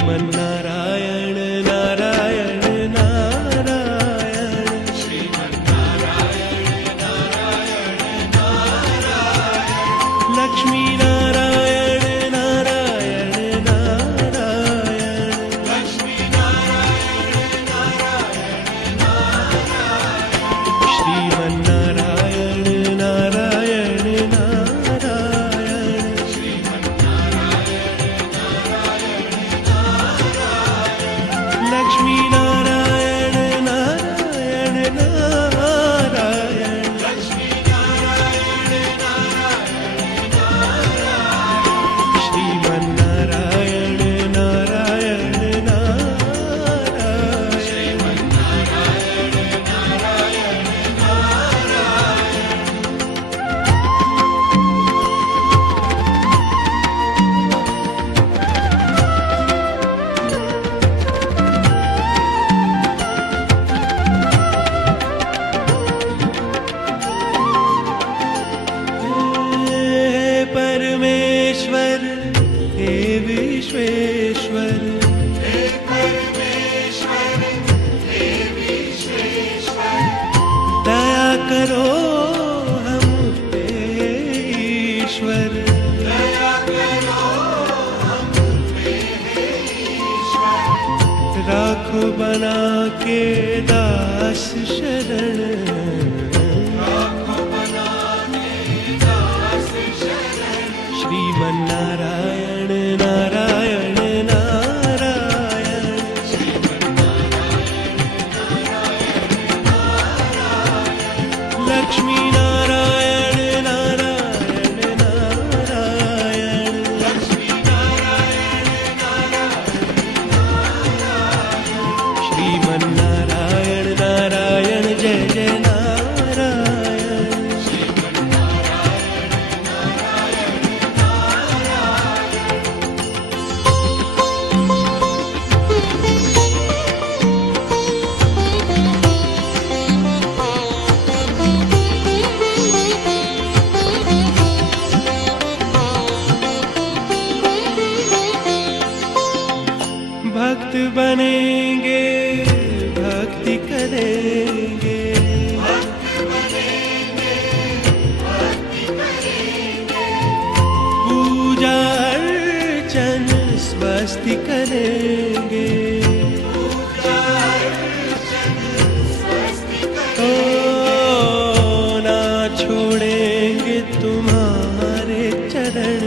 श्रीमन्नारायण नारायण नारायण श्रीमन्नारायण नारायण नारायण लक्ष्मी नारायण नारायण नारायण लक्ष्मी नारायण नारायण नारायण श्रीमन्नारायण नारायण नारायण लक्ष्मी नारायण नारायण नारायण लक्ष्मी नारायण नारायण नारायण श्रीमन्नारायण नारायण नारायण श्रीमन्नारायण नारायण परमेश्वर हे विश्वेश्वर हे परमेश्वर हे विश्वेश्वर दया करो हम पे ईश्वर दया करो हम पे ईश्वर राखो बना के दास शरण श्रीमन्नारायण नारायण नारायण श्रीमन्नारायण नारायण लक्ष्मी नारायण नारायण नारायण लक्ष्मी नारायण नारायण श्रीमन्नारायण नारायण जय जय नारायण भक्त बनेंगे भक्ति करेंगे भक्त बनेंगे भक्ति करेंगे पूजा अर्चन स्वस्ति करेंगे पूजा अर्चन स्वस्ति करेंगे ना छोड़ेंगे तुम्हारे चरण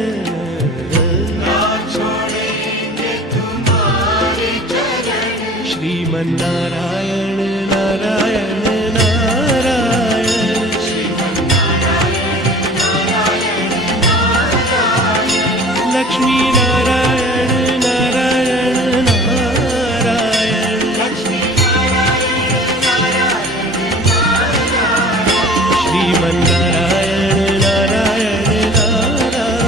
श्रीमन्नारायण नारायण नारायण श्रीमन्नारायण नारायण नारायण लक्ष्मी नारायण नारायण नारायण लक्ष्मी नारायण नारायण नारायण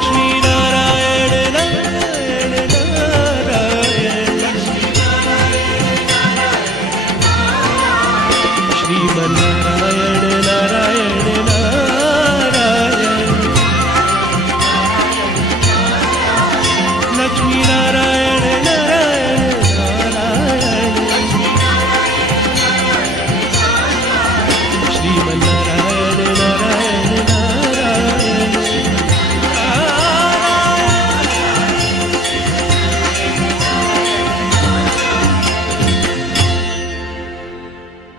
श्रीमन्नारायण नारायण नारायण लक्ष्मी श्रीमन्नारायण